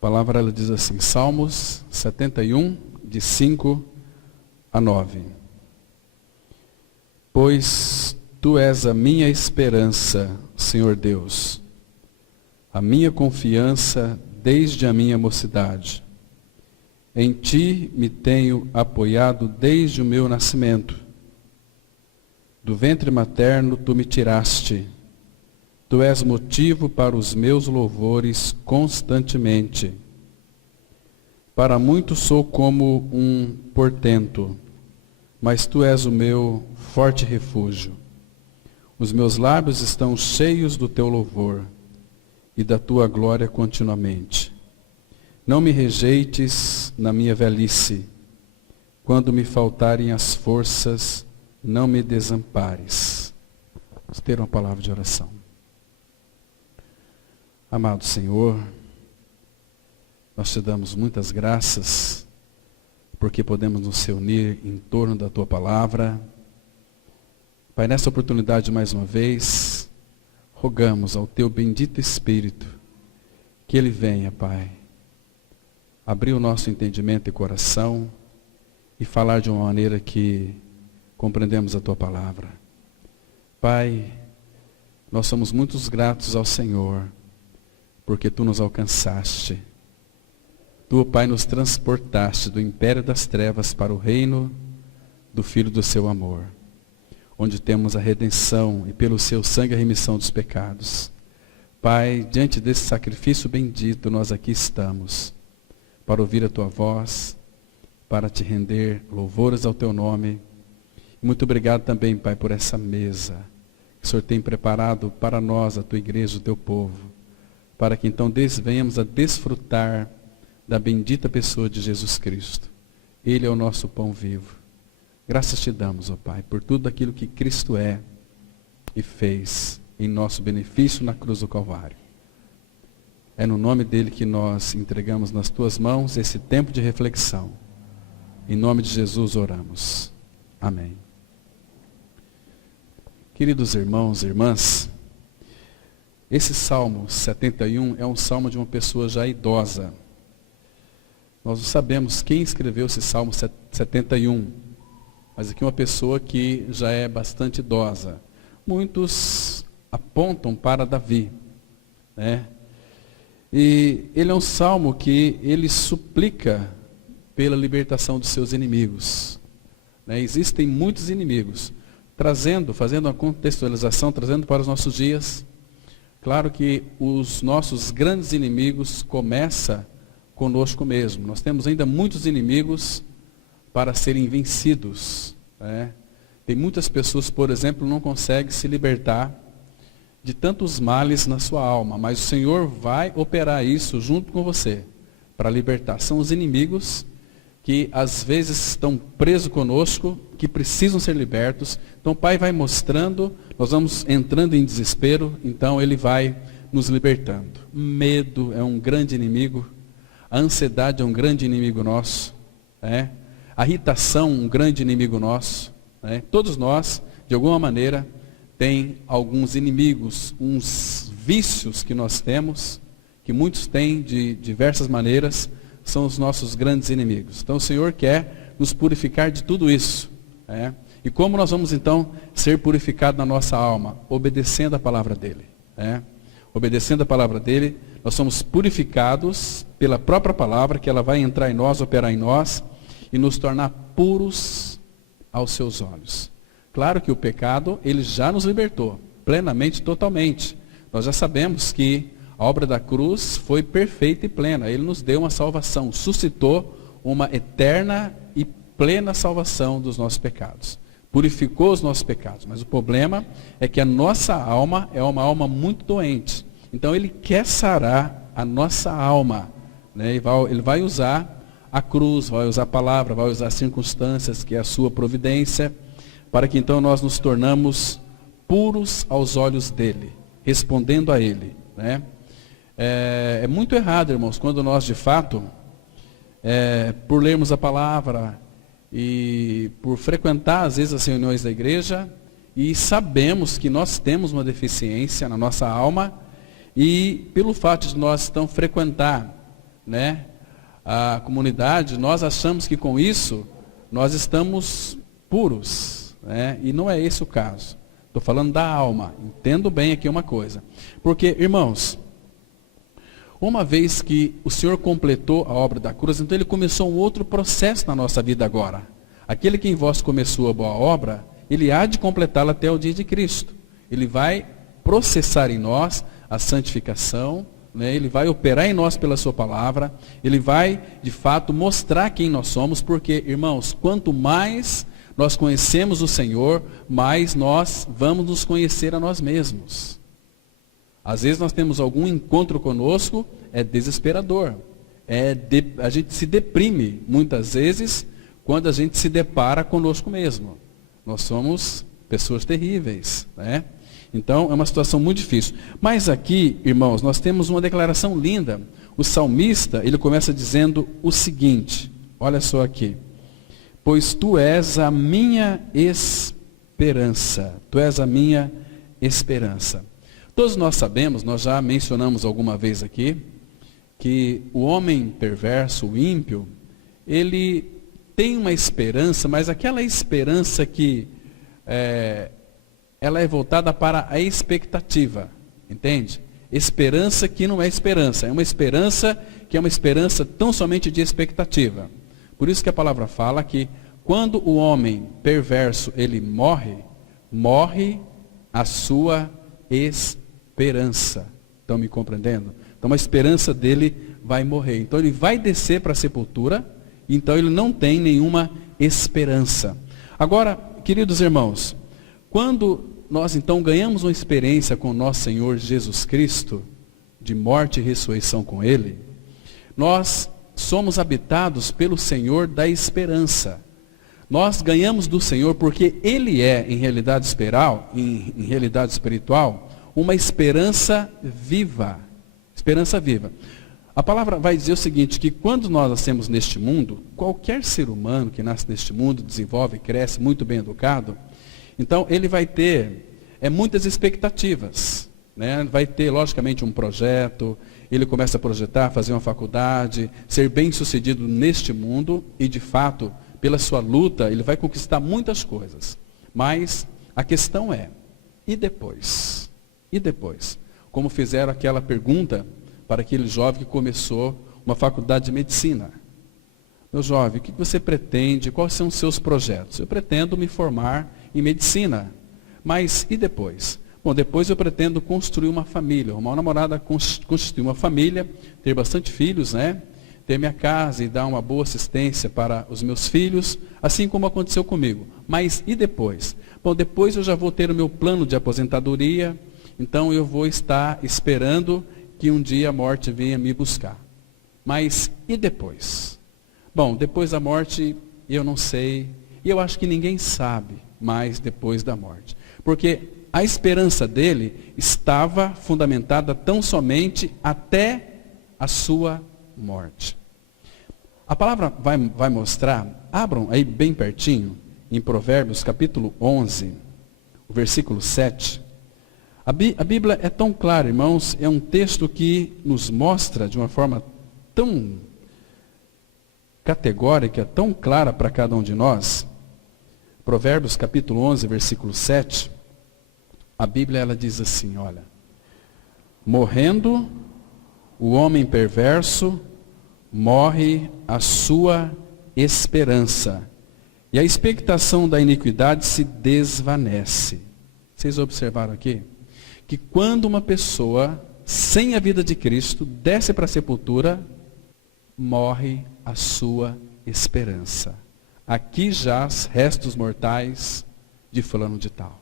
palavra ela diz assim, Salmos 71, de 5 a 9. Pois Tu és a minha esperança, Senhor Deus, a minha confiança desde a minha mocidade. Em Ti me tenho apoiado desde o meu nascimento. Do ventre materno Tu me tiraste. Tu és motivo para os meus louvores constantemente. Para muitos sou como um portento, mas Tu és o meu forte refúgio. Os meus lábios estão cheios do Teu louvor e da Tua glória continuamente. Não me rejeites na minha velhice. Quando me faltarem as forças, não me desampares. Vamos ter uma palavra de oração. Amado Senhor, nós Te damos muitas graças, porque podemos nos reunir em torno da Tua palavra. Pai, nessa oportunidade mais uma vez, rogamos ao Teu bendito Espírito, que Ele venha, Pai, abrir o nosso entendimento e coração e falar de uma maneira que compreendemos a Tua palavra. Pai, nós somos muito gratos ao Senhor, porque Tu nos alcançaste. Tu, Pai, nos transportaste do império das trevas para o reino do Filho do Seu amor, onde temos a redenção e pelo Seu sangue a remissão dos pecados. Pai, diante desse sacrifício bendito, nós aqui estamos, para ouvir a Tua voz, para Te render louvores ao Teu nome. E muito obrigado também, Pai, por essa mesa que o Senhor tem preparado para nós, a Tua igreja, o Teu povo, para que então venhamos a desfrutar da bendita pessoa de Jesus Cristo. Ele é o nosso pão vivo. Graças Te damos, ó Pai, por tudo aquilo que Cristo é e fez em nosso benefício na cruz do Calvário. É no nome dele que nós entregamos nas Tuas mãos esse tempo de reflexão. Em nome de Jesus oramos. Amém. Queridos irmãos e irmãs, esse Salmo 71 é um salmo de uma pessoa já idosa. Nós não sabemos quem escreveu esse Salmo 71, mas aqui uma pessoa que já é bastante idosa. Muitos apontam para Davi, né? E ele é um salmo que ele suplica pela libertação dos seus inimigos, né? Existem muitos inimigos. Fazendo uma contextualização, trazendo para os nossos dias, claro que os nossos grandes inimigos começam conosco mesmo. Nós temos ainda muitos inimigos para serem vencidos, né? Tem muitas pessoas, por exemplo, não conseguem se libertar de tantos males na sua alma, mas o Senhor vai operar isso junto com você, para libertar. São os inimigos que às vezes estão presos conosco, que precisam ser libertos. Então o Pai vai mostrando, nós vamos entrando em desespero, então Ele vai nos libertando. Medo é um grande inimigo, a ansiedade é um grande inimigo nosso, né? A irritação um grande inimigo nosso, né? Todos nós, de alguma maneira, tem alguns inimigos, uns vícios que nós temos, que muitos têm de diversas maneiras, são os nossos grandes inimigos. Então o Senhor quer nos purificar de tudo isso, né? E como nós vamos então ser purificados na nossa alma? Obedecendo a palavra dEle, né? Obedecendo a palavra dEle, nós somos purificados pela própria palavra, que ela vai entrar em nós, operar em nós, e nos tornar puros aos seus olhos. Claro que o pecado, ele já nos libertou, plenamente, totalmente. Nós já sabemos que a obra da cruz foi perfeita e plena. Ele nos deu uma salvação, suscitou uma eterna e plena salvação dos nossos pecados. Purificou os nossos pecados. Mas o problema é que a nossa alma é uma alma muito doente. Então Ele quer sarar a nossa alma, né? Ele vai usar a cruz, vai usar a palavra, vai usar as circunstâncias, que é a sua providência, para que então nós nos tornamos puros aos olhos dEle, respondendo a Ele, né? É muito errado, irmãos, quando nós de fato, por lermos a palavra e por frequentar às vezes as reuniões da igreja, e sabemos que nós temos uma deficiência na nossa alma, e pelo fato de nós então frequentar, né, a comunidade, nós achamos que com isso nós estamos puros, né? E não é esse o caso. Estou falando da alma. Entendo bem aqui uma coisa. Porque, irmãos, uma vez que o Senhor completou a obra da cruz, então Ele começou um outro processo na nossa vida agora. Aquele que em vós começou a boa obra, Ele há de completá-la até o dia de Cristo. Ele vai processar em nós a santificação, né? Ele vai operar em nós pela sua palavra, Ele vai, de fato, mostrar quem nós somos, porque, irmãos, quanto mais nós conhecemos o Senhor, mais nós vamos nos conhecer a nós mesmos. Às vezes nós temos algum encontro conosco, é desesperador. A gente se deprime, muitas vezes, quando a gente se depara conosco mesmo. Nós somos pessoas terríveis, né? Então, é uma situação muito difícil. Mas aqui, irmãos, nós temos uma declaração linda. O salmista, ele começa dizendo o seguinte, olha só aqui. Pois tu és a minha esperança. Tu és a minha esperança. Todos nós sabemos, nós já mencionamos alguma vez aqui, que o homem perverso, o ímpio, ele tem uma esperança, mas aquela esperança que ela é voltada para a expectativa, entende? Esperança que não é esperança, é uma esperança que é uma esperança tão somente de expectativa. Por isso que a palavra fala que quando o homem perverso ele morre a sua esperança. Estão me compreendendo? Então a esperança dele vai morrer. Então ele vai descer para a sepultura, então ele não tem nenhuma esperança. Agora, queridos irmãos, quando nós então ganhamos uma experiência com o nosso Senhor Jesus Cristo, de morte e ressurreição com Ele, nós somos habitados pelo Senhor da esperança. Nós ganhamos do Senhor porque Ele é, em realidade espiritual, uma esperança viva. Esperança viva. A palavra vai dizer o seguinte, que quando nós nascemos neste mundo, qualquer ser humano que nasce neste mundo, desenvolve, cresce, muito bem educado, então ele vai ter muitas expectativas, né? Vai ter, logicamente, um projeto, ele começa a projetar, fazer uma faculdade, ser bem-sucedido neste mundo e, de fato, pela sua luta, ele vai conquistar muitas coisas. Mas a questão é, e depois? E depois? Como fizeram aquela pergunta para aquele jovem que começou uma faculdade de medicina. Meu jovem, o que você pretende? Quais são os seus projetos? Eu pretendo me formar em medicina. Mas e depois? Bom, depois eu pretendo construir uma família, arrumar uma namorada, constituir uma família, ter bastante filhos, né? Ter minha casa e dar uma boa assistência para os meus filhos, assim como aconteceu comigo. Mas e depois? Bom, depois eu já vou ter o meu plano de aposentadoria, então eu vou estar esperando que um dia a morte venha me buscar. Mas e depois? Bom, depois da morte eu não sei, e eu acho que ninguém sabe mais depois da morte. Porque a esperança dele estava fundamentada tão somente até a sua morte. A palavra vai mostrar, abram aí bem pertinho, em Provérbios capítulo 11, o versículo 7. A Bíblia é tão clara, irmãos, é um texto que nos mostra de uma forma tão categórica, tão clara para cada um de nós. Provérbios capítulo 11, versículo 7, a Bíblia ela diz assim, olha, morrendo o homem perverso, morre a sua esperança, e a expectação da iniquidade se desvanece. Vocês observaram aqui? Que quando uma pessoa, sem a vida de Cristo, desce para a sepultura, morre a sua esperança. Aqui jaz restos mortais de fulano de tal.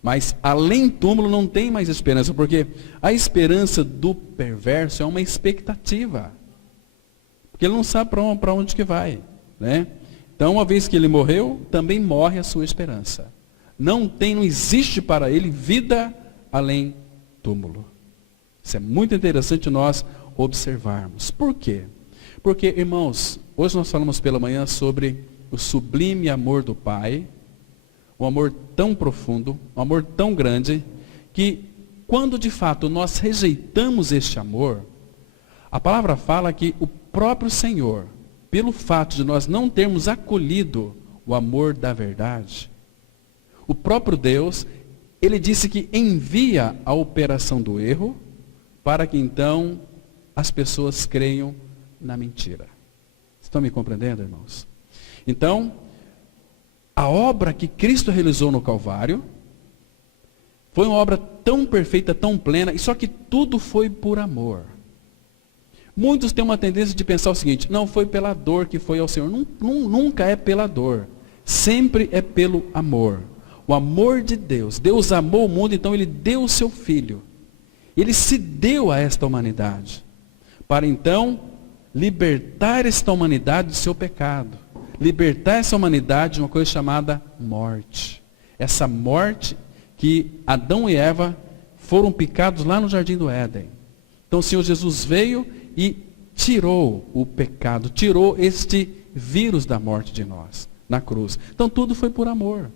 Mas além túmulo não tem mais esperança, porque a esperança do perverso é uma expectativa. Porque ele não sabe para onde que vai, né? Então, uma vez que ele morreu, também morre a sua esperança. Não existe para ele vida além túmulo. Isso é muito interessante nós observarmos. Por quê? Porque, irmãos, hoje nós falamos pela manhã sobre o sublime amor do Pai, um amor tão profundo, um amor tão grande, que quando de fato nós rejeitamos este amor, A palavra fala que o próprio Senhor, pelo fato de nós não termos acolhido o amor da verdade, o próprio Deus, ele disse que envia a operação do erro para que então as pessoas creiam na mentira. Estão me compreendendo, irmãos? Então, a obra que Cristo realizou no Calvário foi uma obra tão perfeita, tão plena, e só que tudo foi por amor. Muitos têm uma tendência de pensar o seguinte: não foi pela dor que foi ao Senhor. Nunca é pela dor. Sempre é pelo amor. O amor de Deus. Deus amou o mundo, então Ele deu o seu Filho. Ele se deu a esta humanidade. Para então libertar esta humanidade do seu pecado. Libertar essa humanidade de uma coisa chamada morte. Essa morte que Adão e Eva foram picados lá no Jardim do Éden. Então o Senhor Jesus veio e tirou o pecado, tirou este vírus da morte de nós, na cruz. Então tudo foi por amor.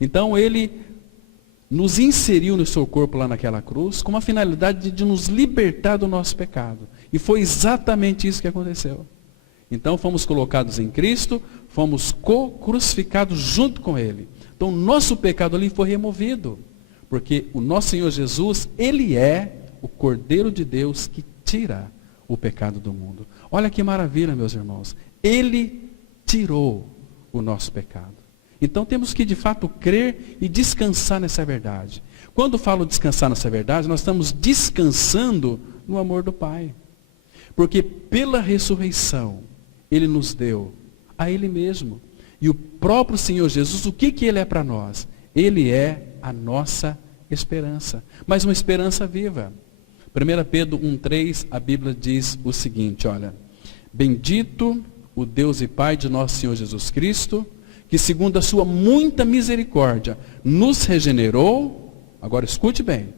Então Ele nos inseriu no seu corpo lá naquela cruz, com a finalidade de nos libertar do nosso pecado. E foi exatamente isso que aconteceu. Então fomos colocados em Cristo, fomos crucificados junto com Ele. Então nosso pecado ali foi removido. Porque o nosso Senhor Jesus, Ele é o Cordeiro de Deus que tira o pecado do mundo. Olha que maravilha, meus irmãos. Ele tirou o nosso pecado. Então temos que de fato crer e descansar nessa verdade. Quando falo descansar nessa verdade, nós estamos descansando no amor do Pai. Porque pela ressurreição, Ele nos deu a Ele mesmo. E o próprio Senhor Jesus, o que Ele é para nós? Ele é a nossa esperança. Mas uma esperança viva. 1 Pedro 1,3, a Bíblia diz o seguinte, olha: bendito o Deus e Pai de nosso Senhor Jesus Cristo, que segundo a sua muita misericórdia, nos regenerou, agora escute bem,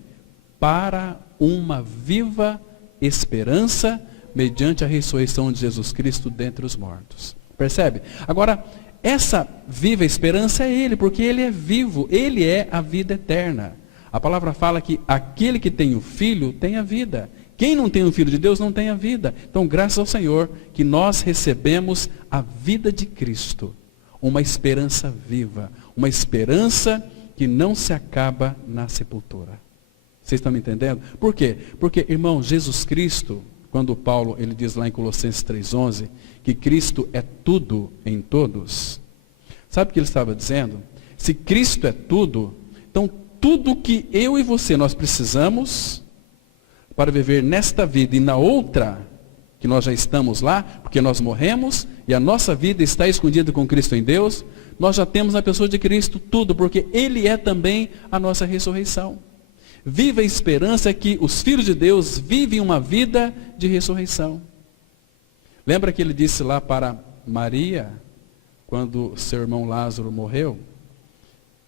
para uma viva esperança, mediante a ressurreição de Jesus Cristo dentre os mortos. Percebe? Agora, essa viva esperança é Ele, porque Ele é vivo, Ele é a vida eterna. A palavra fala que aquele que tem o Filho tem a vida. Quem não tem o Filho de Deus não tem a vida. Então, graças ao Senhor, que nós recebemos a vida de Cristo. Uma esperança viva. Uma esperança que não se acaba na sepultura. Vocês estão me entendendo? Por quê? Porque, irmão, Jesus Cristo, quando Paulo ele diz lá em Colossenses 3,11, que Cristo é tudo em todos. Sabe o que ele estava dizendo? Se Cristo é tudo, então tudo que eu e você nós precisamos para viver nesta vida e na outra, que nós já estamos lá, porque nós morremos e a nossa vida está escondida com Cristo em Deus, nós já temos na pessoa de Cristo tudo, porque Ele é também a nossa ressurreição. Viva a esperança que os filhos de Deus vivem uma vida de ressurreição. Lembra que ele disse lá para Maria, quando seu irmão Lázaro morreu?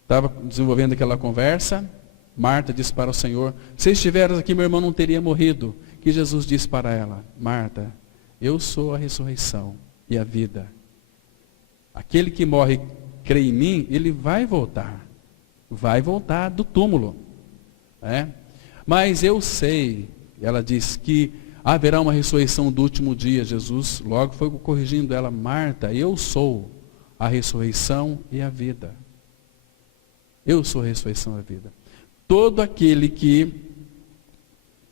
Estava desenvolvendo aquela conversa, Marta disse para o Senhor: se estiveras aqui, meu irmão não teria morrido. Que Jesus disse para ela: Marta, eu sou a ressurreição e a vida. Aquele que morre, crê em mim, ele vai voltar do túmulo. Mas eu sei, ela diz, que haverá uma ressurreição do último dia. Jesus logo foi corrigindo ela: Marta, eu sou a ressurreição e a vida. Eu sou a ressurreição e a vida. Todo aquele que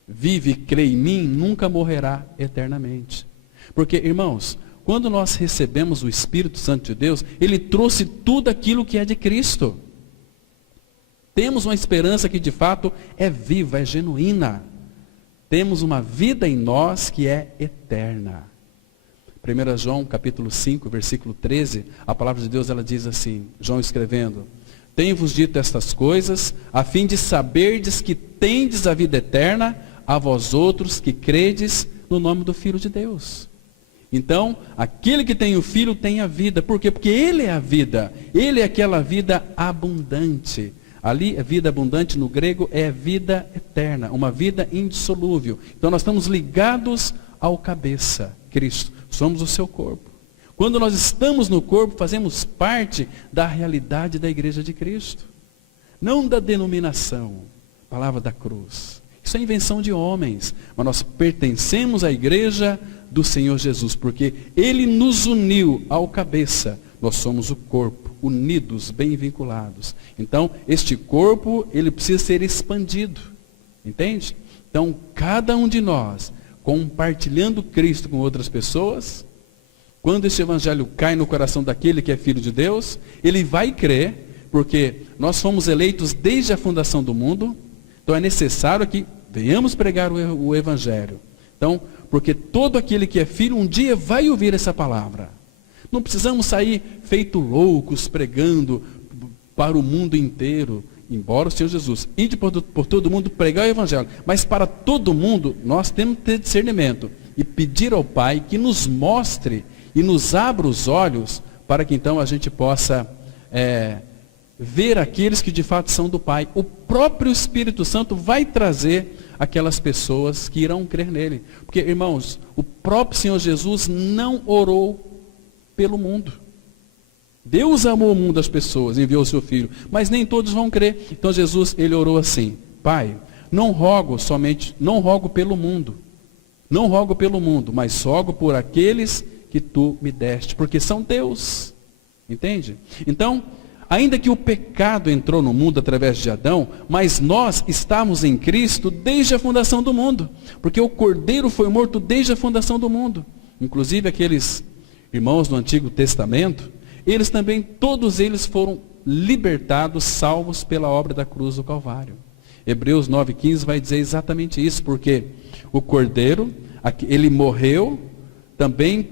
vive e crê em mim nunca morrerá eternamente. Porque, irmãos, quando nós recebemos o Espírito Santo de Deus, Ele trouxe tudo aquilo que é de Cristo. Temos uma esperança que de fato é viva, é genuína. Temos uma vida em nós que é eterna. 1 João capítulo 5, versículo 13, a palavra de Deus ela diz assim, João escrevendo: tenho-vos dito estas coisas, a fim de saberdes que tendes a vida eterna, a vós outros que credes no nome do Filho de Deus. Então, aquele que tem o Filho tem a vida. Por quê? Porque Ele é a vida. Ele é aquela vida abundante. Ali, a vida abundante no grego é vida eterna, uma vida indissolúvel. Então nós estamos ligados ao cabeça, Cristo. Somos o seu corpo. Quando nós estamos no corpo, fazemos parte da realidade da igreja de Cristo. Não da denominação, palavra da cruz. Isso é invenção de homens, mas nós pertencemos à igreja do Senhor Jesus, porque Ele nos uniu ao cabeça. Nós somos o corpo, unidos, bem vinculados. Então, este corpo, ele precisa ser expandido. Entende? Então, cada um de nós, compartilhando Cristo com outras pessoas, quando este evangelho cai no coração daquele que é filho de Deus, ele vai crer, porque nós fomos eleitos desde a fundação do mundo, então é necessário que venhamos pregar o evangelho. Então, porque todo aquele que é filho um dia vai ouvir essa palavra. Não precisamos sair feito loucos pregando para o mundo inteiro, embora o Senhor Jesus ide por todo mundo pregar o evangelho, mas para todo mundo nós temos que ter discernimento e pedir ao Pai que nos mostre e nos abra os olhos para que então a gente possa ver aqueles que de fato são do Pai. O próprio Espírito Santo vai trazer aquelas pessoas que irão crer nele. Porque, irmãos, o próprio Senhor Jesus não orou pelo mundo. Deus amou o mundo, as pessoas, enviou o seu Filho, mas nem todos vão crer. Então Jesus, ele orou assim: Pai, não rogo pelo mundo, mas rogo por aqueles que tu me deste, porque são teus. Entende? Então, ainda que o pecado entrou no mundo através de Adão, mas nós estamos em Cristo desde a fundação do mundo, porque o Cordeiro foi morto desde a fundação do mundo. Inclusive aqueles irmãos do Antigo Testamento, eles também, todos eles foram libertados, salvos pela obra da cruz do Calvário. Hebreus 9,15 vai dizer exatamente isso, porque o Cordeiro, ele morreu também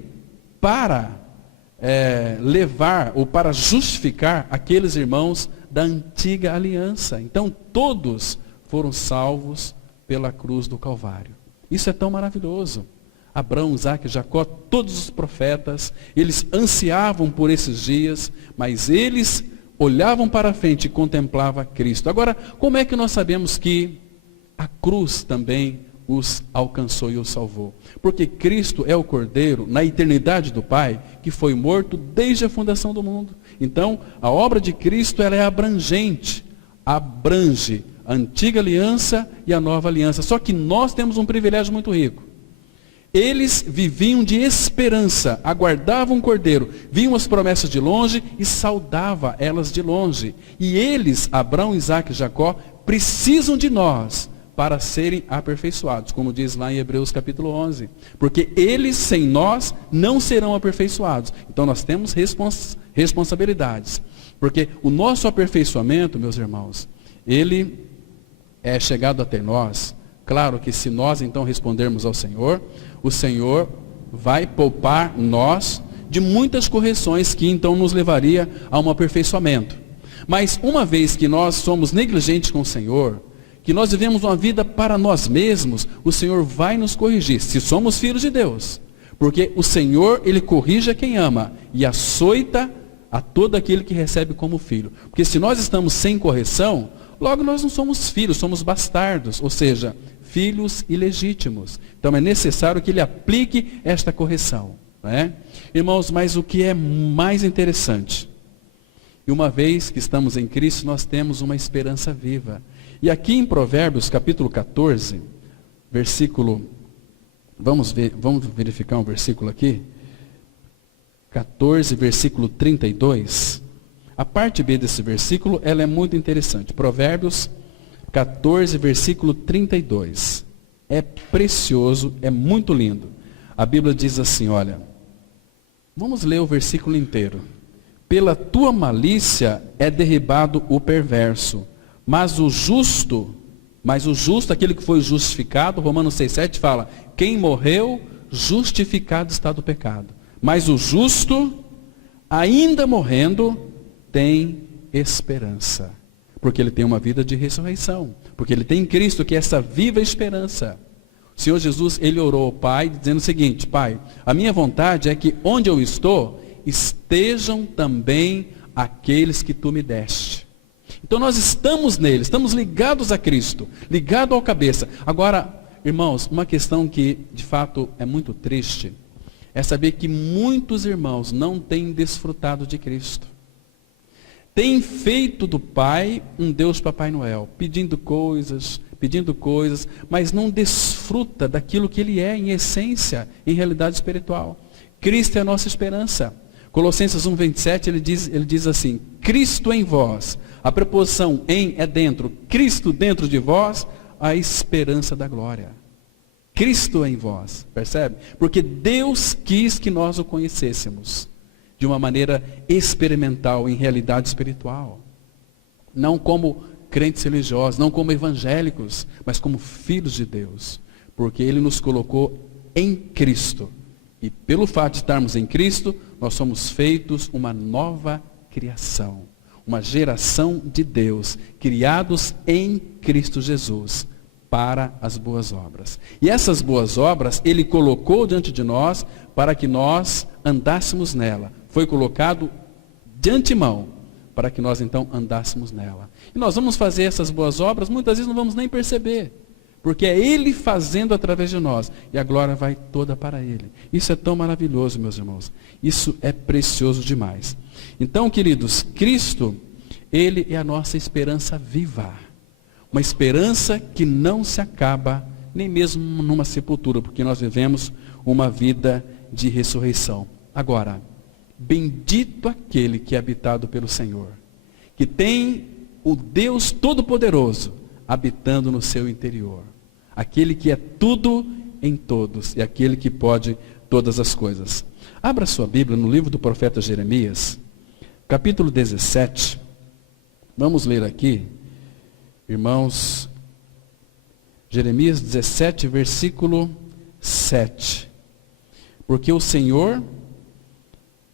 para levar ou para justificar aqueles irmãos da antiga aliança. Então todos foram salvos pela cruz do Calvário. Isso é tão maravilhoso. Abraão, Isaque, Jacó, todos os profetas, eles ansiavam por esses dias, mas eles olhavam para a frente e contemplavam Cristo. Agora, como é que nós sabemos que a cruz também os alcançou e os salvou? Porque Cristo é o Cordeiro, na eternidade do Pai, que foi morto desde a fundação do mundo. Então, a obra de Cristo, ela é abrangente, abrange a antiga aliança e a nova aliança. Só que nós temos um privilégio muito rico. Eles viviam de esperança, aguardavam o Cordeiro, viam as promessas de longe e saudavam elas de longe. E eles, Abraão, Isaque e Jacó, precisam de nós para serem aperfeiçoados, como diz lá em Hebreus capítulo 11. Porque eles, sem nós, não serão aperfeiçoados. Então nós temos responsabilidades. Porque o nosso aperfeiçoamento, meus irmãos, ele é chegado até nós. Claro que se nós então respondermos ao Senhor, o Senhor vai poupar nós de muitas correções que então nos levaria a um aperfeiçoamento. Mas uma vez que nós somos negligentes com o Senhor, que nós vivemos uma vida para nós mesmos, o Senhor vai nos corrigir, se somos filhos de Deus. Porque o Senhor, ele corrige a quem ama e açoita a todo aquele que recebe como filho. Porque se nós estamos sem correção, logo nós não somos filhos, somos bastardos, ou seja, filhos ilegítimos. Então é necessário que ele aplique esta correção. Não é? Irmãos, mas o que é mais interessante, e uma vez que estamos em Cristo, nós temos uma esperança viva. E aqui em Provérbios capítulo 14, versículo, vamos verificar um versículo aqui, 14, versículo 32, a parte B desse versículo, ela é muito interessante. Provérbios 14, versículo 32. É precioso, é muito lindo. A Bíblia diz assim, olha, vamos ler o versículo inteiro. Pela tua malícia é derribado o perverso, mas o justo, aquele que foi justificado, Romanos 6,7 fala, quem morreu, justificado está do pecado. Mas o justo, ainda morrendo, tem esperança. Porque ele tem uma vida de ressurreição. Porque ele tem em Cristo que é essa viva esperança. O Senhor Jesus, ele orou ao Pai, dizendo o seguinte, Pai, a minha vontade é que onde eu estou, estejam também aqueles que tu me deste. Então nós estamos nele, estamos ligados a Cristo, ligados ao cabeça. Agora, irmãos, uma questão que de fato é muito triste, é saber que muitos irmãos não têm desfrutado de Cristo. Têm feito do Pai um Deus Papai Noel, pedindo coisas, pedindo coisas, mas não desfruta daquilo que ele é em essência, em realidade espiritual. Cristo é a nossa esperança. Colossenses 1:27, ele diz assim: Cristo em vós. A preposição em é dentro, Cristo dentro de vós, a esperança da glória. Cristo em vós, percebe? Porque Deus quis que nós o conhecêssemos de uma maneira experimental, em realidade espiritual. Não como crentes religiosos, não como evangélicos, mas como filhos de Deus. Porque Ele nos colocou em Cristo. E pelo fato de estarmos em Cristo, nós somos feitos uma nova criação. Uma geração de Deus, criados em Cristo Jesus, para as boas obras. E essas boas obras, Ele colocou diante de nós, para que nós andássemos nela. Foi colocado de antemão, para que nós então andássemos nela. E nós vamos fazer essas boas obras, muitas vezes não vamos nem perceber. Porque é Ele fazendo através de nós. E a glória vai toda para Ele. Isso é tão maravilhoso, meus irmãos. Isso é precioso demais. Então, queridos, Cristo, Ele é a nossa esperança viva. Uma esperança que não se acaba, nem mesmo numa sepultura. Porque nós vivemos uma vida de ressurreição. Agora, bendito aquele que é habitado pelo Senhor. Que tem o Deus Todo-Poderoso habitando no seu interior. Aquele que é tudo em todos e aquele que pode todas as coisas. Abra sua Bíblia no livro do profeta Jeremias, capítulo 17. Vamos ler aqui, irmãos, Jeremias 17, versículo 7. Porque o Senhor,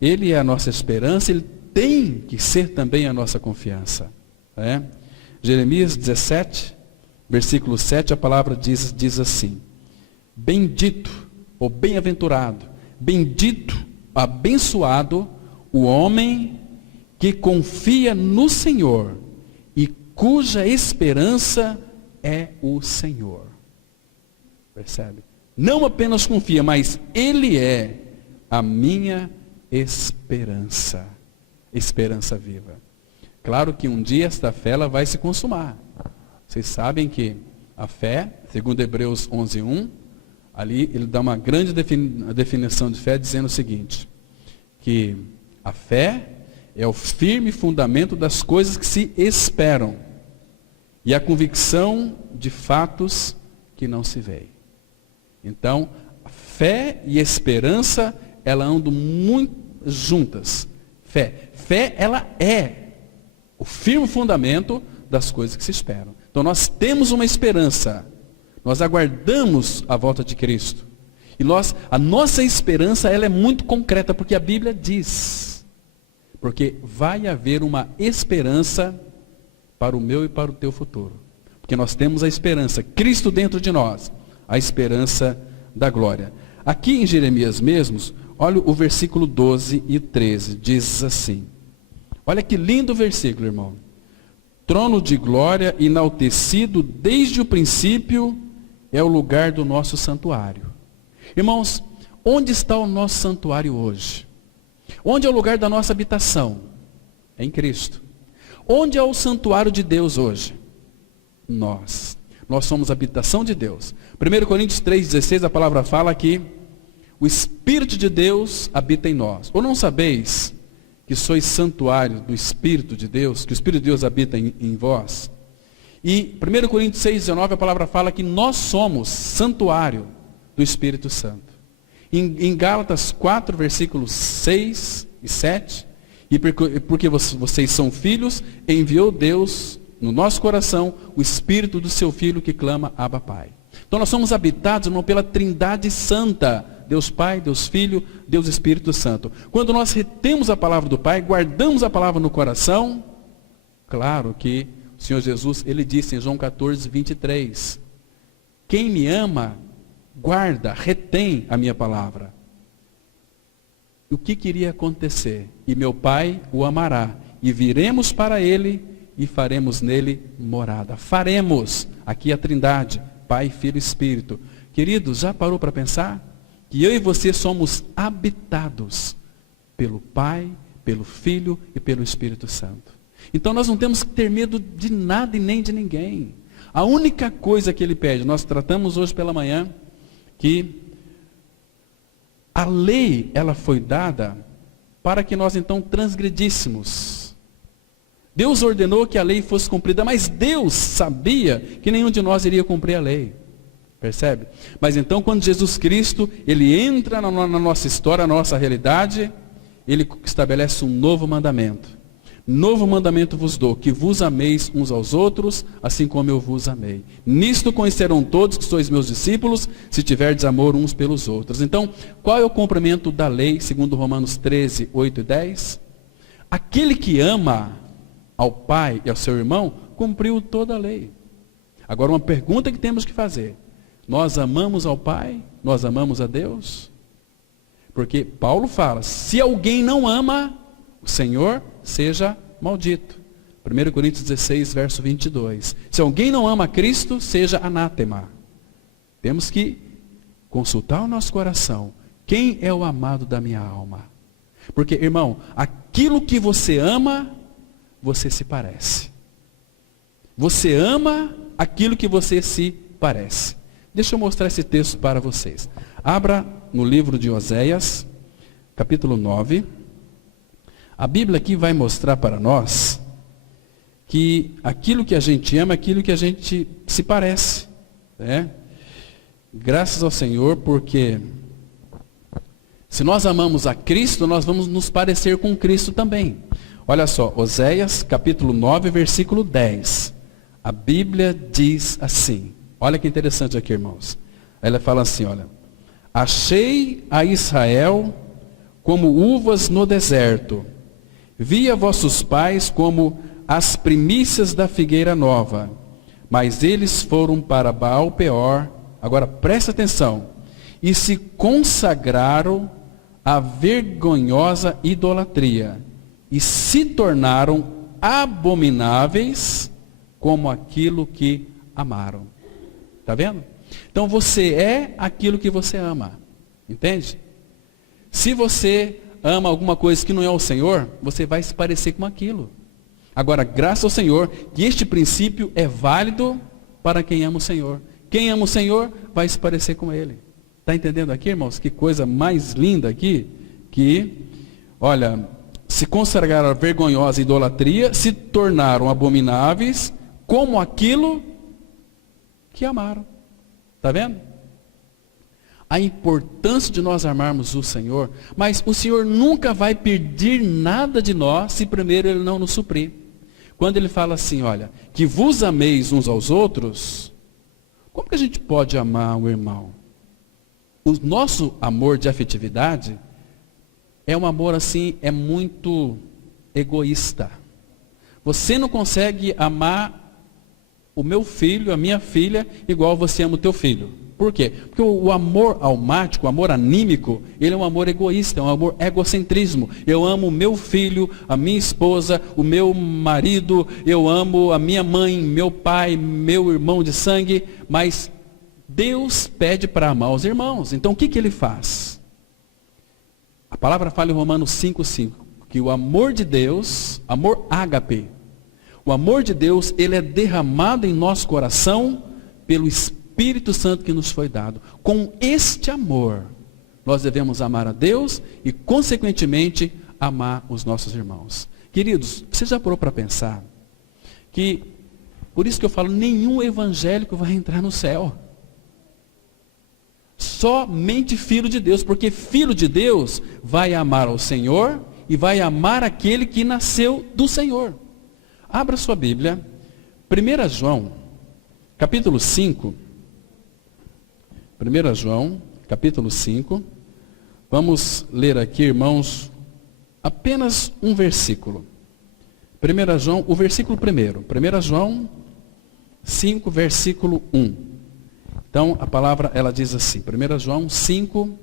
Ele é a nossa esperança, Ele tem que ser também a nossa confiança. Jeremias 17, versículo 7, a palavra diz assim: Bendito, ou bem-aventurado, bendito, abençoado, o homem que confia no Senhor e cuja esperança é o Senhor. Percebe? Não apenas confia, mas Ele é a minha esperança. Esperança viva. Claro que um dia esta fé ela vai se consumar. Vocês sabem que a fé, segundo Hebreus 11:1, ali ele dá uma grande definição de fé, dizendo o seguinte: que a fé é o firme fundamento das coisas que se esperam e a convicção de fatos que não se veem. Então, a fé e a esperança, elas andam muito juntas. Fé, ela é o firme fundamento das coisas que se esperam. Então nós temos uma esperança, nós aguardamos a volta de Cristo. E a nossa esperança ela é muito concreta, porque a Bíblia diz. Porque vai haver uma esperança para o meu e para o teu futuro. Porque nós temos a esperança, Cristo dentro de nós, a esperança da glória. Aqui em Jeremias mesmos, olha o versículo 12 e 13, diz assim. Olha que lindo versículo, irmão. Trono de glória enaltecido desde o princípio é o lugar do nosso santuário. Irmãos, onde está o nosso santuário hoje? Onde é o lugar da nossa habitação? É em Cristo. Onde é o santuário de Deus hoje? Nós. Nós somos a habitação de Deus. 1 Coríntios 3,16, a palavra fala que o Espírito de Deus habita em nós. Ou não sabeis que sois santuário do Espírito de Deus, que o Espírito de Deus habita em vós? E 1 Coríntios 6,19, a palavra fala que nós somos santuário do Espírito Santo. Em Gálatas 4, versículos 6 e 7, e porque vocês são filhos, enviou Deus no nosso coração o Espírito do seu Filho que clama, Abba, Pai. Então nós somos habitados, irmão, pela Trindade Santa, Deus Pai, Deus Filho, Deus Espírito Santo. Quando nós retemos a palavra do Pai, guardamos a palavra no coração, claro que o Senhor Jesus, Ele disse em João 14, 23, quem me ama, guarda, retém a minha palavra. O que queria acontecer? E meu Pai o amará, e viremos para Ele, e faremos nele morada. Faremos, aqui a Trindade, Pai, Filho e Espírito. Queridos, já parou para pensar? Que eu e você somos habitados pelo Pai, pelo Filho e pelo Espírito Santo. Então nós não temos que ter medo de nada e nem de ninguém. A única coisa que ele pede, nós tratamos hoje pela manhã, que a lei, ela foi dada para que nós então transgredíssemos. Deus ordenou que a lei fosse cumprida, mas Deus sabia que nenhum de nós iria cumprir a lei. Percebe? Mas então quando Jesus Cristo, ele entra na nossa história, na nossa realidade, ele estabelece um novo mandamento. Novo mandamento vos dou, que vos ameis uns aos outros, assim como eu vos amei. Nisto conhecerão todos que sois meus discípulos, se tiverdes amor uns pelos outros. Então, qual é o cumprimento da lei, segundo Romanos 13, 8 e 10? Aquele que ama ao pai e ao seu irmão, cumpriu toda a lei. Agora, uma pergunta que temos que fazer. Nós amamos ao pai? Nós amamos a Deus? Porque Paulo fala, se alguém não ama o Senhor, seja maldito. 1 Coríntios 16, verso 22. Se alguém não ama a Cristo, seja anátema. Temos que consultar o nosso coração. Quem é o amado da minha alma? Porque, irmão, aquilo que você ama, você se parece. Você ama aquilo que você se parece. Deixa eu mostrar esse texto para vocês. Abra no livro de Oséias, capítulo 9. A Bíblia aqui vai mostrar para nós que aquilo que a gente ama é aquilo que a gente se parece. Né? Graças ao Senhor, porque se nós amamos a Cristo, nós vamos nos parecer com Cristo também. Olha só, Oséias capítulo 9, versículo 10. A Bíblia diz assim. Olha que interessante aqui, irmãos. Ela fala assim, olha. Achei a Israel como uvas no deserto. Vi a vossos pais como as primícias da figueira nova, mas eles foram para Baal Peor, agora presta atenção, e se consagraram à vergonhosa idolatria, e se tornaram abomináveis como aquilo que amaram. Está vendo? Então você é aquilo que você ama, entende? Se você ama alguma coisa que não é o Senhor, você vai se parecer com aquilo. Agora, graças ao Senhor, que este princípio é válido para quem ama o Senhor. Quem ama o Senhor, vai se parecer com Ele. Está entendendo aqui, irmãos? Que coisa mais linda aqui, que, olha, se consagraram à vergonhosa idolatria, se tornaram abomináveis, como aquilo que amaram. Está vendo? A importância de nós amarmos o Senhor, mas o Senhor nunca vai pedir nada de nós se primeiro Ele não nos suprir. Quando Ele fala assim, olha, que vos ameis uns aos outros, como que a gente pode amar o irmão? O nosso amor de afetividade é um amor assim, é muito egoísta. Você não consegue amar o meu filho, a minha filha, igual você ama o teu filho. Por quê? Porque o amor almático, o amor anímico, ele é um amor egoísta, é um amor egocentrismo. Eu amo o meu filho, a minha esposa, o meu marido, eu amo a minha mãe, meu pai, meu irmão de sangue, mas Deus pede para amar os irmãos. Então o que Ele faz? A palavra fala em Romanos 5,5, que o amor de Deus, amor ágape, o amor de Deus, ele é derramado em nosso coração pelo Espírito Santo que nos foi dado. Com este amor, nós devemos amar a Deus e, consequentemente, amar os nossos irmãos. Queridos, você já parou para pensar que, por isso que eu falo, nenhum evangélico vai entrar no céu. Somente filho de Deus, porque filho de Deus vai amar ao Senhor e vai amar aquele que nasceu do Senhor. Abra sua Bíblia, 1 João, capítulo 5. 1 João, capítulo 5. Vamos ler aqui, irmãos, apenas um versículo. 1 João, o versículo primeiro. 1 João 5, versículo 1. Então, a palavra, ela diz assim, 1 João 5,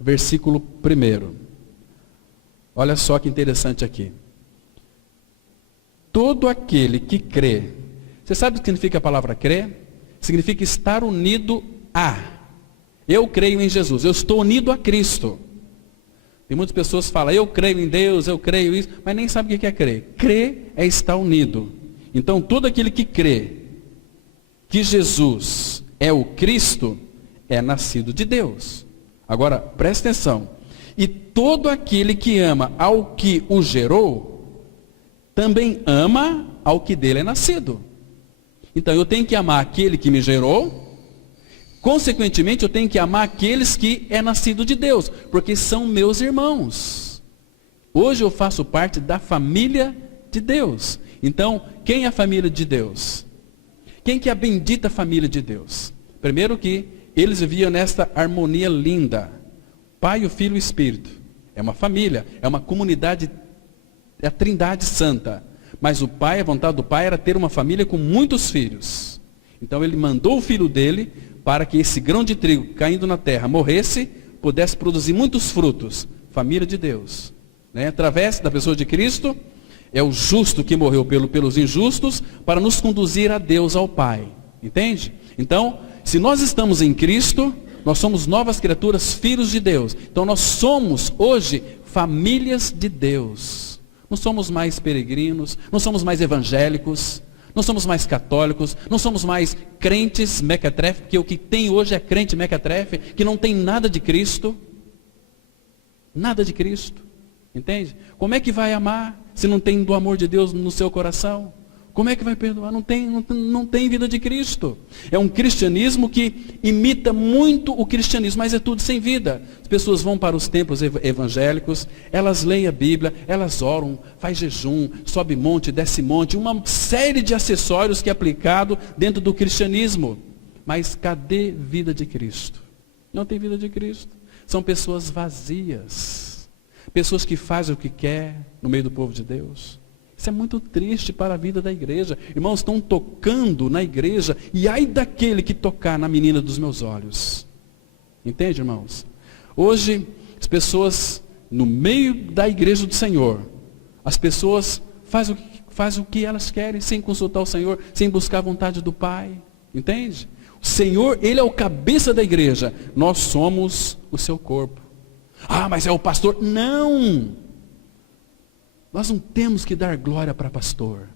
versículo 1. Olha só que interessante aqui. Todo aquele que crê. Você sabe o que significa a palavra crer? Significa estar unido a. Eu creio em Jesus, eu estou unido a Cristo. Tem muitas pessoas que falam, eu creio em Deus, eu creio isso, mas nem sabe o que é crer. Crer é estar unido. Então, todo aquele que crê, que Jesus é o Cristo, é nascido de Deus. Agora, presta atenção. E todo aquele que ama ao que o gerou, também ama ao que dele é nascido. Então, eu tenho que amar aquele que me gerou, consequentemente, eu tenho que amar aqueles que é nascido de Deus, porque são meus irmãos. Hoje eu faço parte da família de Deus. Então, quem é a família de Deus? Quem que é a bendita família de Deus? Primeiro que eles viviam nesta harmonia linda. Pai, o Filho e o Espírito. É uma família, é uma comunidade, é a Trindade Santa. Mas o Pai, a vontade do Pai era ter uma família com muitos filhos. Então ele mandou o Filho dele para que esse grão de trigo caindo na terra morresse, pudesse produzir muitos frutos. Família de Deus. Né? Através da pessoa de Cristo, é o justo que morreu pelos injustos para nos conduzir a Deus, ao Pai. Entende? Então, se nós estamos em Cristo, nós somos novas criaturas, filhos de Deus. Então nós somos hoje famílias de Deus. Não somos mais peregrinos, não somos mais evangélicos, não somos mais católicos, não somos mais crentes mequetrefe, porque o que tem hoje é crente mequetrefe, que não tem nada de Cristo. Nada de Cristo. Entende? Como é que vai amar se não tem do amor de Deus no seu coração? Como é que vai perdoar? Não tem vida de Cristo. É um cristianismo que imita muito o cristianismo, mas é tudo sem vida. As pessoas vão para os templos evangélicos, elas leem a Bíblia, elas oram, faz jejum, sobe monte, desce monte, uma série de acessórios que é aplicado dentro do cristianismo. Mas cadê vida de Cristo? Não tem vida de Cristo. São pessoas vazias. Pessoas que fazem o que quer no meio do povo de Deus. Isso é muito triste para a vida da igreja. Irmãos, estão tocando na igreja e ai daquele que tocar na menina dos meus olhos. Entende, irmãos? Hoje, as no meio da igreja do Senhor, as pessoas fazem o que elas querem, sem consultar o Senhor, sem buscar a vontade do Pai. Entende? O Senhor, Ele é o cabeça da igreja. Nós somos o seu corpo. Ah, mas é o pastor. Não! Nós não temos que dar glória para pastor.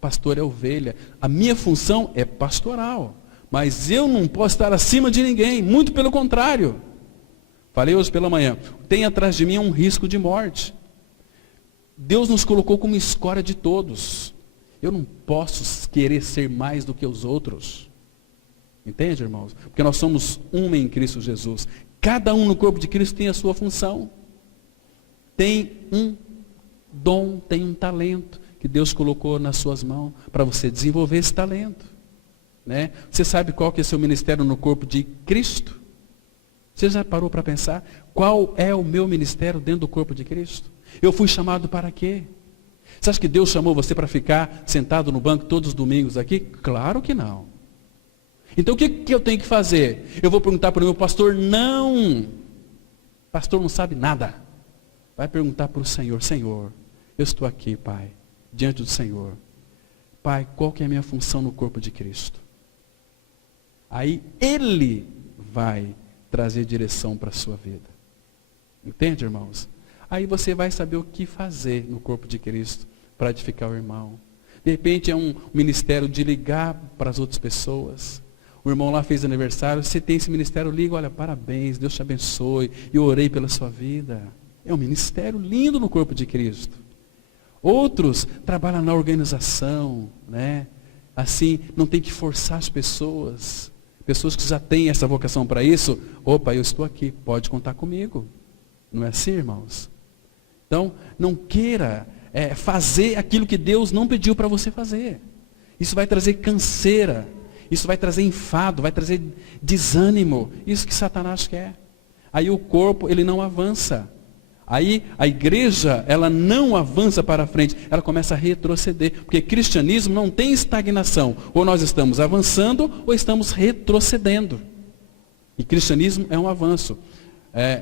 Pastor é ovelha. A minha função é pastoral. Mas eu não posso estar acima de ninguém. Muito pelo contrário. Falei hoje pela manhã. Tem atrás de mim um risco de morte. Deus nos colocou como escória de todos. Eu não posso querer ser mais do que os outros. Entende, irmãos? Porque nós somos um em Cristo Jesus. Cada um no corpo de Cristo tem a sua função. Tem um dom, tem um talento que Deus colocou nas suas mãos para você desenvolver esse talento. Né? Você sabe qual que é seu ministério no corpo de Cristo? Você já parou para pensar? Qual é o meu ministério dentro do corpo de Cristo? Eu fui chamado para quê? Você acha que Deus chamou você para ficar sentado no banco todos os domingos aqui? Claro que não. Então o que eu tenho que fazer? Eu vou perguntar para o meu pastor? Não. O pastor não sabe nada. Vai perguntar para o Senhor. Senhor, eu estou aqui, Pai, diante do Senhor. Pai, qual que é a minha função no corpo de Cristo? Aí Ele vai trazer direção para a sua vida. Entende, irmãos? Aí você vai saber o que fazer no corpo de Cristo para edificar o irmão. De repente é um ministério de ligar para as outras pessoas. O irmão lá fez aniversário, você tem esse ministério, liga, olha, parabéns, Deus te abençoe, eu orei pela sua vida. É um ministério lindo no corpo de Cristo. Outros trabalham na organização, né? Assim, não tem que forçar as pessoas. Pessoas que já têm essa vocação para isso, opa, eu estou aqui, pode contar comigo. Não é assim, irmãos? Então, não queira fazer aquilo que Deus não pediu para você fazer. Isso vai trazer canseira, isso vai trazer enfado, vai trazer desânimo. Isso que Satanás quer. Aí o corpo, ele não avança. Aí a igreja, ela não avança para frente, ela começa a retroceder, porque cristianismo não tem estagnação, ou nós estamos avançando, ou estamos retrocedendo. E cristianismo é um avanço.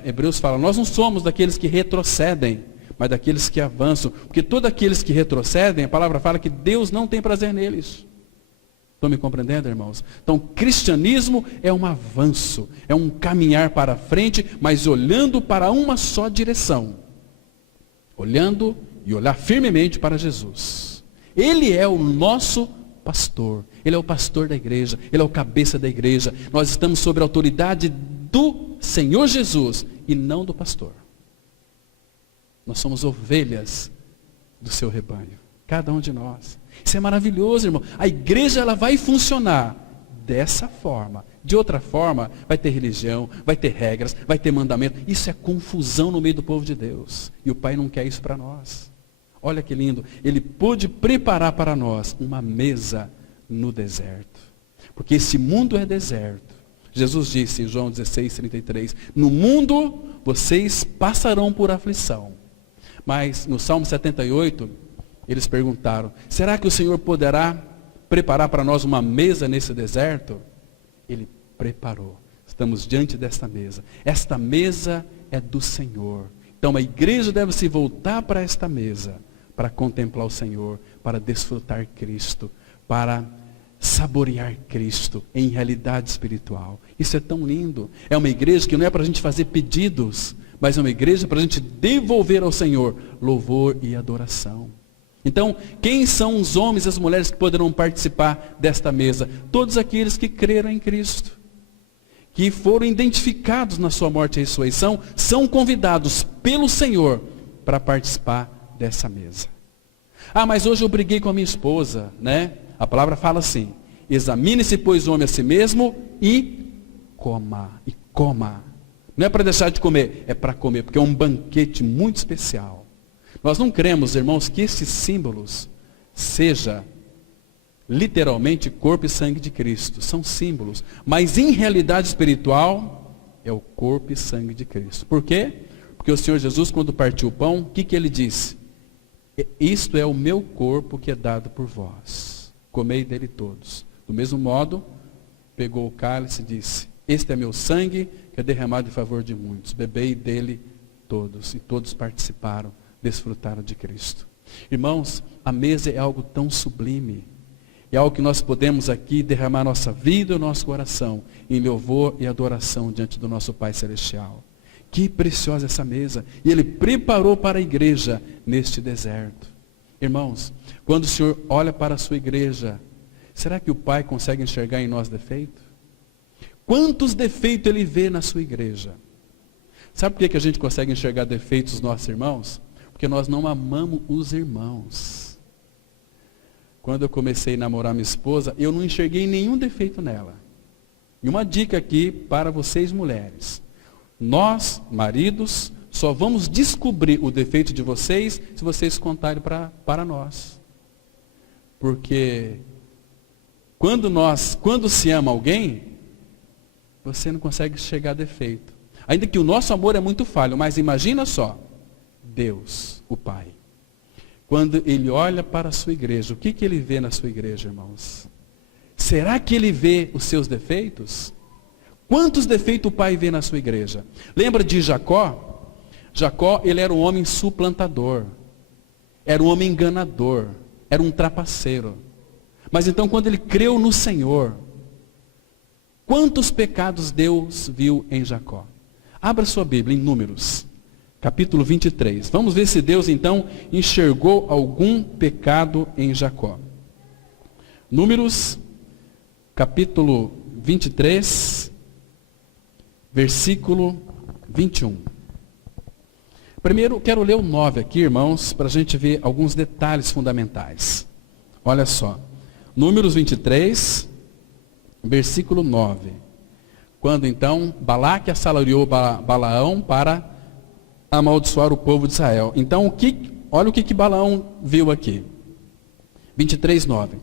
Hebreus fala, nós não somos daqueles que retrocedem, mas daqueles que avançam, porque todos aqueles que retrocedem, a palavra fala que Deus não tem prazer neles. Estão me compreendendo, irmãos? Então, cristianismo é um avanço, é um caminhar para frente, mas olhando para uma só direção. Olhando e olhar firmemente para Jesus. Ele é o nosso pastor. Ele é o pastor da igreja. Ele é o cabeça da igreja. Nós estamos sob a autoridade do Senhor Jesus e não do pastor. Nós somos ovelhas do seu rebanho. Cada um de nós. Isso é maravilhoso, irmão. A igreja ela vai funcionar dessa forma. De outra forma, vai ter religião, vai ter regras, vai ter mandamento. Isso é confusão no meio do povo de Deus. E o Pai não quer isso para nós. Olha que lindo. Ele pôde preparar para nós uma mesa no deserto. Porque esse mundo é deserto. Jesus disse em João 16:33, no mundo vocês passarão por aflição. Mas no Salmo 78, eles perguntaram, será que o Senhor poderá preparar para nós uma mesa nesse deserto? Ele preparou. Estamos diante desta mesa. Esta mesa é do Senhor. Então a igreja deve se voltar para esta mesa, para contemplar o Senhor, para desfrutar Cristo, para saborear Cristo em realidade espiritual. Isso é tão lindo. É uma igreja que não é para a gente fazer pedidos, mas é uma igreja para a gente devolver ao Senhor louvor e adoração. Então, quem são os homens e as mulheres que poderão participar desta mesa? Todos aqueles que creram em Cristo, que foram identificados na sua morte e ressurreição, são convidados pelo Senhor para participar dessa mesa. Ah, mas hoje eu briguei com a minha esposa, né? A palavra fala assim, examine-se, pois, o homem a si mesmo e coma. Não é para deixar de comer, é para comer, porque é um banquete muito especial. Nós não cremos, irmãos, que esses símbolos seja literalmente corpo e sangue de Cristo. São símbolos, mas em realidade espiritual é o corpo e sangue de Cristo. Por quê? Porque o Senhor Jesus, quando partiu o pão, o que ele disse? Isto é o meu corpo que é dado por vós. Comei dele todos. Do mesmo modo, pegou o cálice e disse, este é meu sangue que é derramado em favor de muitos. Bebei dele todos. E todos participaram, desfrutaram de Cristo. Irmãos, a mesa é algo tão sublime. É algo que nós podemos aqui derramar nossa vida e o nosso coração em louvor e adoração diante do nosso Pai Celestial. Que preciosa essa mesa. E Ele preparou para a igreja neste deserto. Irmãos, quando o Senhor olha para a sua igreja, será que o Pai consegue enxergar em nós defeitos? Quantos defeitos Ele vê na sua igreja? Sabe por que a gente consegue enxergar defeitos dos nossos irmãos? Porque nós não amamos os irmãos. Quando eu comecei a namorar minha esposa, eu não enxerguei nenhum defeito nela. E uma dica aqui para vocês mulheres. Nós, maridos, só vamos descobrir o defeito de vocês se vocês contarem para nós. Porque quando se ama alguém, você não consegue enxergar a defeito. Ainda que o nosso amor é muito falho, mas imagina só, Deus, o Pai. Quando Ele olha para a sua igreja, o que Ele vê na sua igreja, irmãos? Será que Ele vê os seus defeitos? Quantos defeitos o Pai vê na sua igreja? Lembra de Jacó? Jacó, ele era um homem suplantador. Era um homem enganador. Era um trapaceiro. Mas então quando ele creu no Senhor, quantos pecados Deus viu em Jacó? Abra sua Bíblia em Números, capítulo 23. Vamos ver se Deus então enxergou algum pecado em Jacó. Números, capítulo 23, versículo 21. Primeiro, quero ler o 9 aqui, irmãos, para a gente ver alguns detalhes fundamentais. Olha só. Números 23, versículo 9. Quando então Balaque assalariou Balaão para amaldiçoar o povo de Israel. Então, olha o que Balaão viu aqui. 23, 9.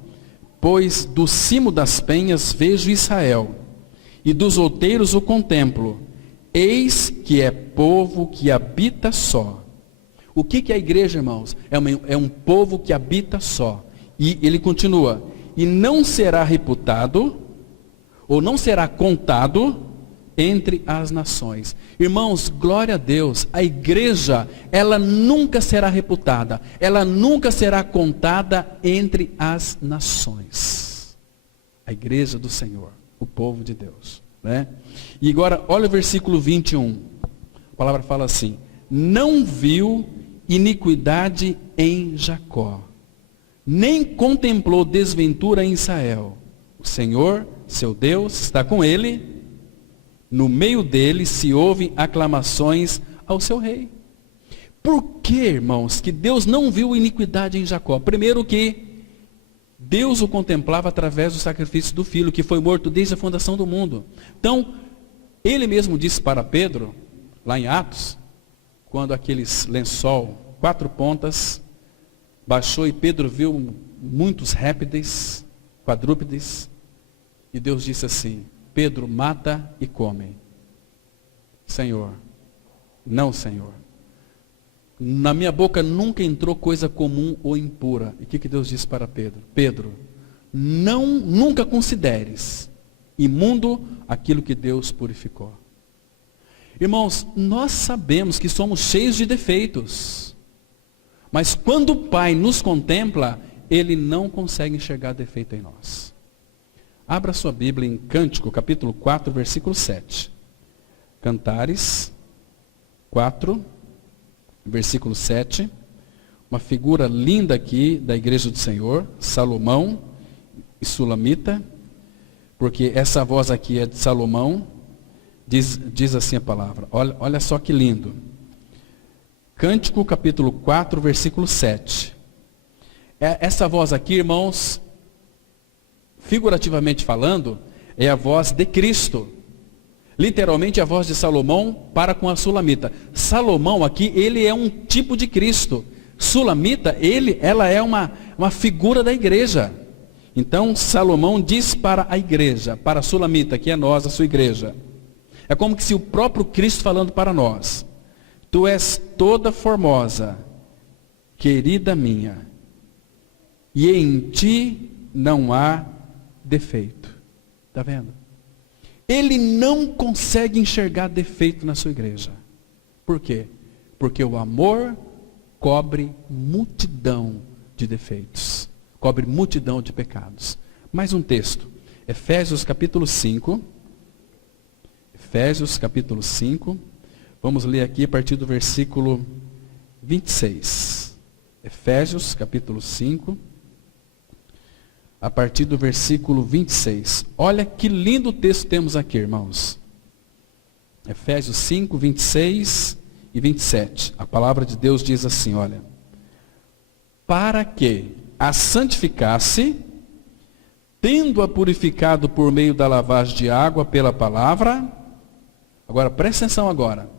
Pois do cimo das penhas vejo Israel, e dos outeiros o contemplo. Eis que é povo que habita só. O que é a igreja, irmãos? É um povo que habita só. E ele continua. E não será reputado, ou não será contado entre as nações. Irmãos, glória a Deus. A igreja, ela nunca será reputada. Ela nunca será contada entre as nações. A igreja do Senhor, o povo de Deus. Né? E agora, olha o versículo 21. A palavra fala assim: não viu iniquidade em Jacó, nem contemplou desventura em Israel. O Senhor, seu Deus, está com ele, no meio dele se ouvem aclamações ao seu rei. Por que, irmãos, que Deus não viu iniquidade em Jacó? Primeiro que Deus o contemplava através do sacrifício do filho, que foi morto desde a fundação do mundo. Então, ele mesmo disse para Pedro, lá em Atos, quando aqueles lençol, 4 pontas, baixou e Pedro viu muitos répteis, quadrúpedes, e Deus disse assim: Pedro, mata e come. Senhor, não, Senhor. Na minha boca nunca entrou coisa comum ou impura. E o que Deus disse para Pedro? Pedro, nunca consideres imundo aquilo que Deus purificou. Irmãos, nós sabemos que somos cheios de defeitos. Mas quando o Pai nos contempla, Ele não consegue enxergar defeito em nós. Abra sua Bíblia em Cântico, capítulo 4, versículo 7. Cantares 4, versículo 7. Uma figura linda aqui da igreja do Senhor, Salomão e Sulamita, porque essa voz aqui é de Salomão, diz assim a palavra. Olha só que lindo. Cântico, capítulo 4, versículo 7. Essa voz aqui, irmãos, figurativamente falando, é a voz de Cristo. Literalmente a voz de Salomão para com a Sulamita. Salomão aqui, ele é um tipo de Cristo. Sulamita, ela é uma figura da igreja. Então Salomão diz para a igreja, para a Sulamita, que é nós, a sua igreja. É como que se o próprio Cristo falando para nós: Tu és toda formosa, querida minha, e em ti não há defeito. Está vendo? Ele não consegue enxergar defeito na sua igreja. Por quê? Porque o amor cobre multidão de defeitos. Cobre multidão de pecados. Mais um texto. Efésios capítulo 5. Efésios capítulo 5. Vamos ler aqui a partir do versículo 26. Efésios capítulo 5. A partir do versículo 26. Olha que lindo texto temos aqui, irmãos. Efésios 5, 26 e 27. A palavra de Deus diz assim, olha: para que a santificasse, tendo-a purificado por meio da lavagem de água pela palavra. Agora, presta atenção agora.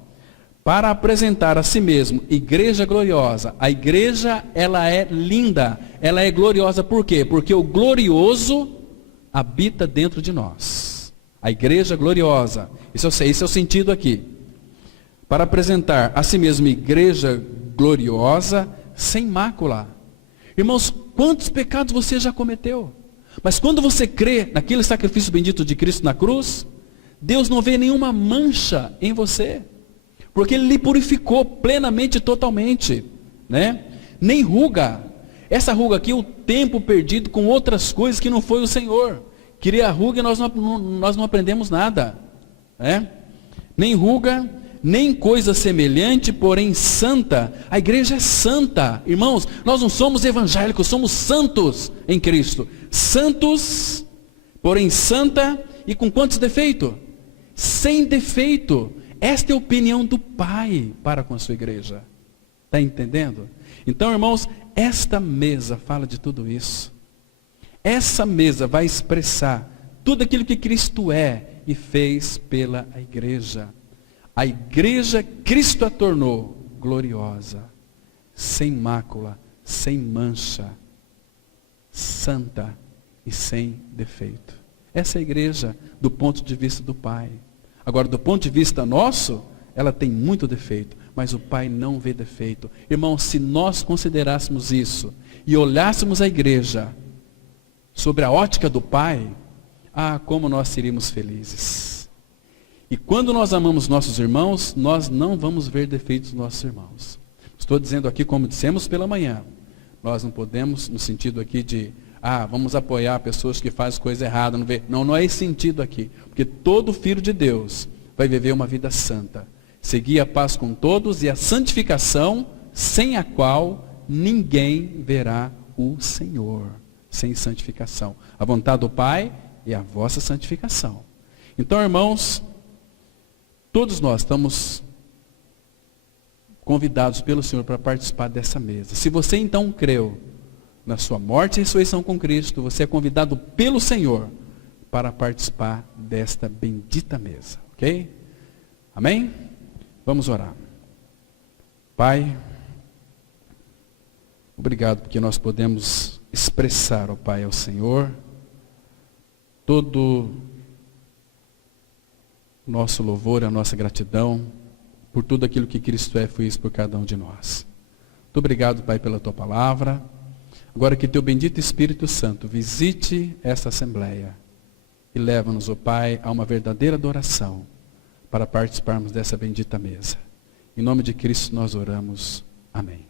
Para apresentar a si mesmo igreja gloriosa. A igreja, ela é linda, ela é gloriosa. Por quê? Porque o glorioso habita dentro de nós. A igreja gloriosa. Esse é o sentido aqui. Para apresentar a si mesmo igreja gloriosa, sem mácula. Irmãos, quantos pecados você já cometeu? Mas quando você crê naquele sacrifício bendito de Cristo na cruz, Deus não vê nenhuma mancha em você. Porque Ele lhe purificou plenamente e totalmente, né? Nem ruga. Essa ruga aqui é o tempo perdido com outras coisas que não foi o Senhor. Queria a ruga e nós não aprendemos nada, né? Nem ruga, nem coisa semelhante, porém santa. A igreja é santa, irmãos. Nós não somos evangélicos, somos santos em Cristo. Santos, porém santa, e com quantos defeitos? Sem defeito. Esta é a opinião do Pai para com a sua igreja. Está entendendo? Então, irmãos, esta mesa fala de tudo isso. Essa mesa vai expressar tudo aquilo que Cristo é e fez pela igreja. A igreja, Cristo a tornou gloriosa, sem mácula, sem mancha, santa e sem defeito. Essa é a igreja do ponto de vista do Pai. Agora, do ponto de vista nosso, ela tem muito defeito, mas o Pai não vê defeito. Irmão, se nós considerássemos isso e olhássemos a igreja sobre a ótica do Pai, como nós seríamos felizes. E quando nós amamos nossos irmãos, nós não vamos ver defeitos nos nossos irmãos. Estou dizendo aqui, como dissemos pela manhã, nós não podemos, no sentido aqui de vamos apoiar pessoas que fazem coisa errada. Não é esse sentido aqui. Porque todo filho de Deus vai viver uma vida santa. Seguir a paz com todos e a santificação, sem a qual ninguém verá o Senhor, sem santificação. A vontade do Pai é a vossa santificação. Então, irmãos, todos nós estamos convidados pelo Senhor para participar dessa mesa. Se você então creu na sua morte e ressurreição com Cristo, você é convidado pelo Senhor para participar desta bendita mesa. Ok? Amém? Vamos orar. Pai, obrigado porque nós podemos expressar, ó Pai, ao Senhor, todo o nosso louvor, a nossa gratidão, por tudo aquilo que Cristo fez por cada um de nós. Muito obrigado, Pai, pela Tua palavra. Agora que Teu bendito Espírito Santo visite esta assembleia e leva-nos, ó Pai, a uma verdadeira adoração para participarmos dessa bendita mesa. Em nome de Cristo nós oramos. Amém.